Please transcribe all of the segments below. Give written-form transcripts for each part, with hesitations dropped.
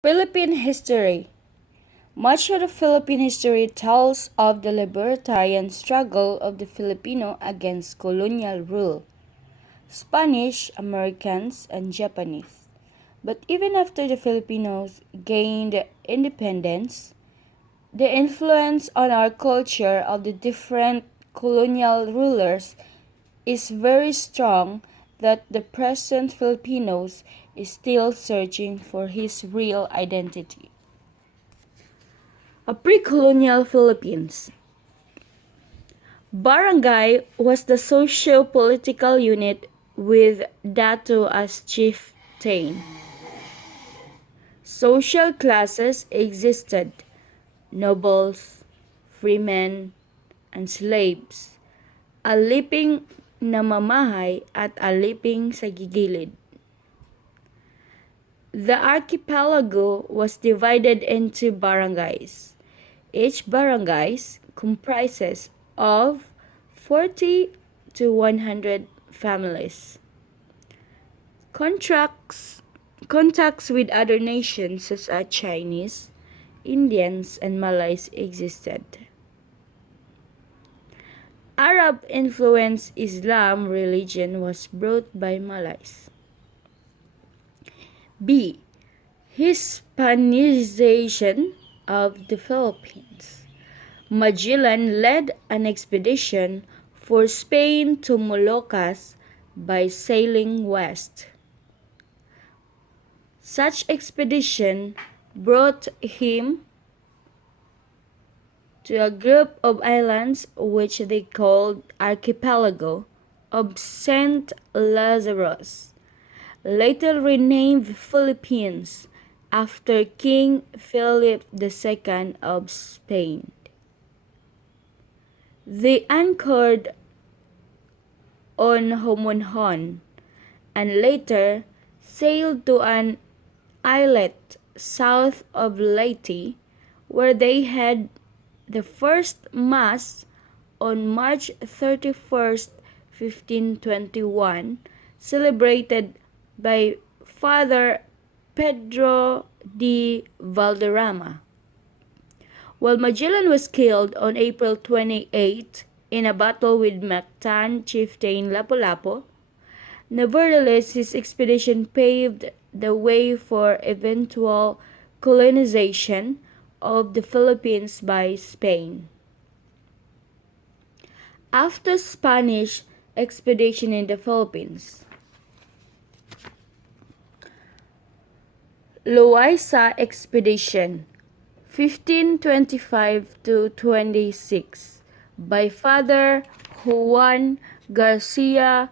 Philippine history. Much of the Philippine history tells of the libertarian struggle of the Filipino against colonial rule, Spanish, Americans, and Japanese. But even after the Filipinos gained independence, the influence on our culture of the different colonial rulers is very strong that the present Filipinos is still searching for his real identity. A pre-colonial Philippines. Barangay was the socio-political unit with Dato as chieftain. Social classes existed: nobles, freemen, and slaves. Aliping namamahay at aliping sa gigilid. The archipelago was divided into barangays. Each barangays comprises of 40 to 100 families. Contacts with other nations such as Chinese, Indians, and Malays existed. Arab-influenced Islam religion was brought by Malays. B. Hispanization of the Philippines. Magellan led an expedition for Spain to Moluccas by sailing west. Such expedition brought him to a group of islands which they called Archipelago of Saint Lazarus, later renamed Philippines after King Philip II of Spain. They anchored on Homonhon and later sailed to an islet south of Leyte, where they had the first Mass on March 31st, 1521, celebrated by Father Pedro de Valderrama. While Magellan was killed on April 28 in a battle with Mactan chieftain Lapu-Lapu, nevertheless his expedition paved the way for eventual colonization of the Philippines by Spain. After Spanish expedition in the Philippines, Loaiza expedition 1525 to 26 by Father Juan Garcia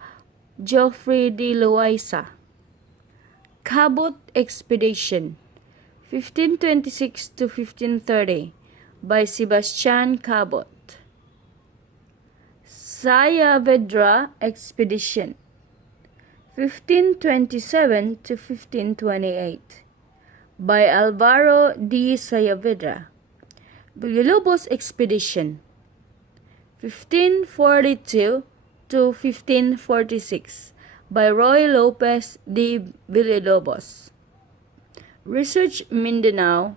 Joffre de Loaiza. Cabot expedition 1526 to 1530 by Sebastian Cabot. Saavedra expedition 1527 to 1528 by Alvaro de Saavedra. Villalobos expedition 1542 to 1546 by Roy Lopez de Villalobos. Research Mindanao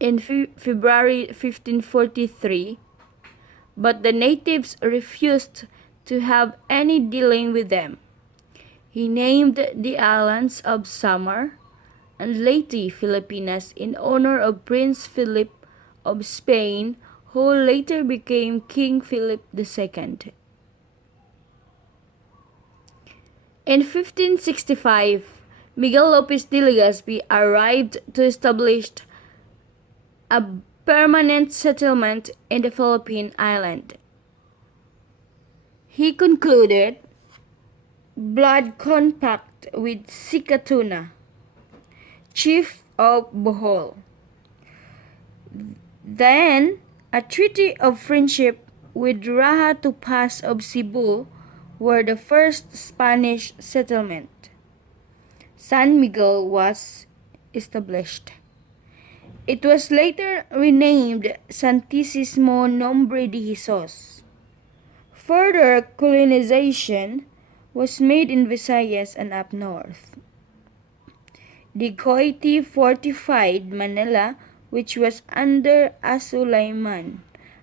in February 1543, but the natives refused to have any dealing with them. He named the islands of Samar and Leyte, Filipinas, in honor of Prince Philip of Spain, who later became King Philip II. In 1565, Miguel Lopez de Legazpi arrived to establish a permanent settlement in the Philippine island. He concluded blood compact with Sikatuna, chief of Bohol. Then, a treaty of friendship with Raja Tupas of Cebu were the first Spanish settlement. San Miguel was established. It was later renamed Santísimo Nombre de Jesus. Further colonization was made in Visayas and up north. The Coiti fortified Manila, which was under Asulaiman,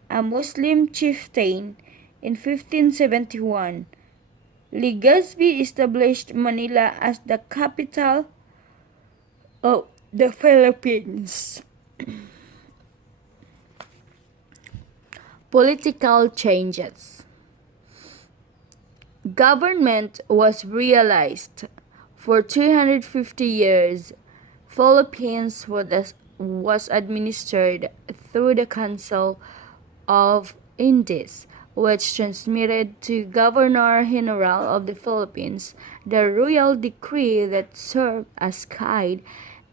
a Muslim chieftain, in 1571. Legazpi established Manila as the capital of the Philippines. Political changes. Government was realized. For 350 years, Philippines was administered through the Council of Indies, which transmitted to Governor-General of the Philippines the royal decree that served as guide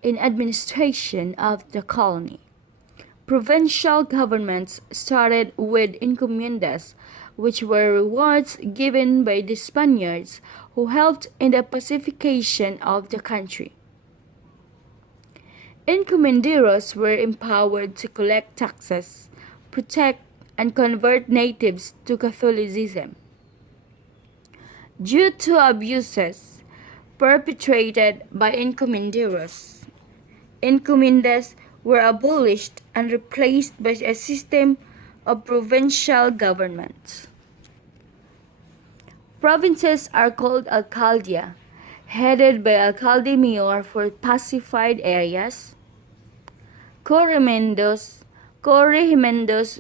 in administration of the colony. Provincial governments started with encomiendas, which were rewards given by the Spaniards who helped in the pacification of the country. Encomenderos were empowered to collect taxes, protect and convert natives to Catholicism. Due to abuses perpetrated by encomenderos, encomiendas were abolished and replaced by a system of provincial government. Provinces are called alcaldia, headed by alcalde mayor for pacified areas. Corregimientos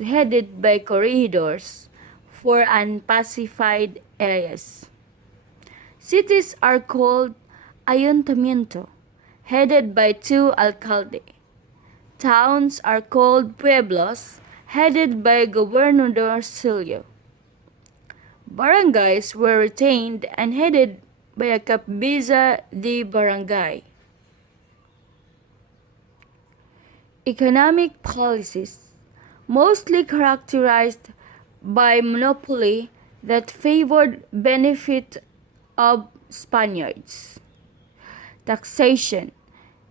headed by corregidors for unpacified areas. Cities are called ayuntamiento, headed by two alcalde. Towns are called pueblos, headed by gobernadorcillo. Barangays were retained and headed by a cabeza de barangay. Economic policies, mostly characterized by monopoly that favored benefit of Spaniards. Taxation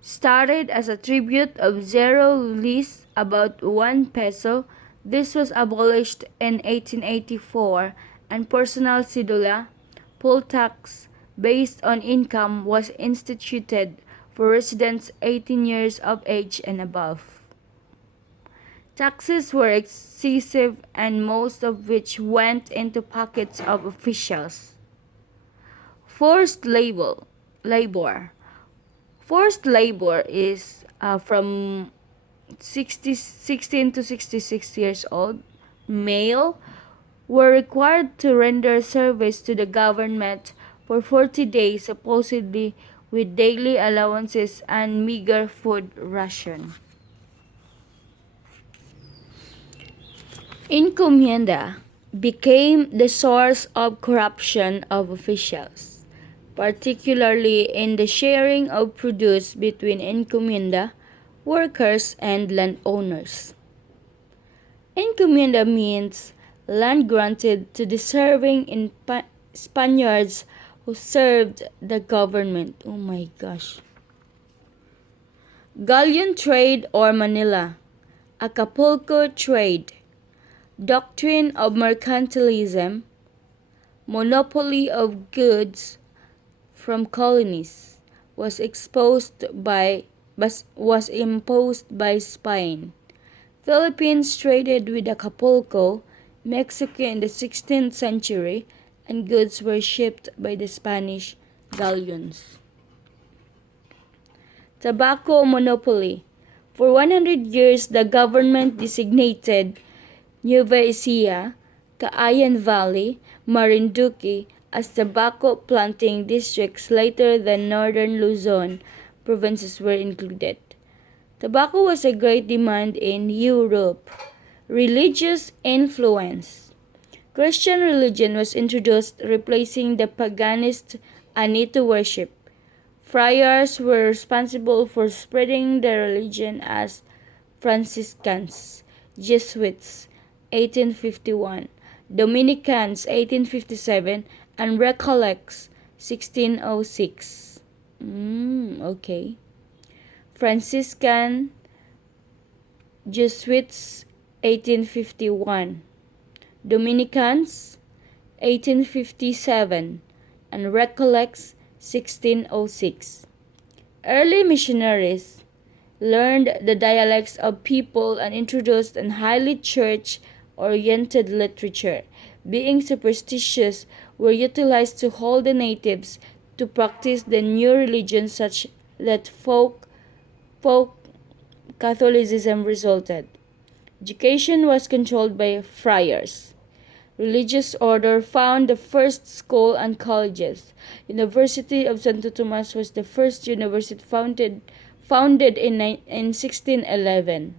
started as a tribute of 0 lis, about 1 peso. This was abolished in 1884, and personal cedula, poll tax based on income, was instituted for residents 18 years of age and above. Taxes were excessive, and most of which went into pockets of officials. Forced labor. Forced labor is from 16 to 66 years old, male, were required to render service to the government for 40 days, supposedly with daily allowances and meager food ration. Encomienda became the source of corruption of officials, particularly in the sharing of produce between encomienda workers and landowners. Encomienda means land granted to deserving Spaniards who served the government. Oh my gosh. Galleon trade or Manila. Acapulco trade. Doctrine of mercantilism. Monopoly of goods from colonies was imposed by Spain. Philippines traded with Acapulco, Mexico in the 16th century, and goods were shipped by the Spanish galleons. Tobacco monopoly. For 100 years, the government designated Nueva Ecija, Caayan Valley, Marinduque as tobacco planting districts. Later, the northern Luzon provinces were included. Tobacco was a great demand in Europe. Religious influence. Christian religion was introduced, replacing the paganist Anito worship. Friars were responsible for spreading the religion as Franciscans, Jesuits, 1851, Dominicans, 1857, and Recollects, 1606. Okay. Franciscan, Jesuits, 1851, Dominicans, 1857, and Recollects, 1606. Early missionaries learned the dialects of people and introduced an highly church-oriented literature. Being superstitious were utilized to hold the natives to practice the new religion such that folk Catholicism resulted. Education was controlled by friars. Religious order found the first school and colleges. University of Santo Tomas was the first university founded in 1611.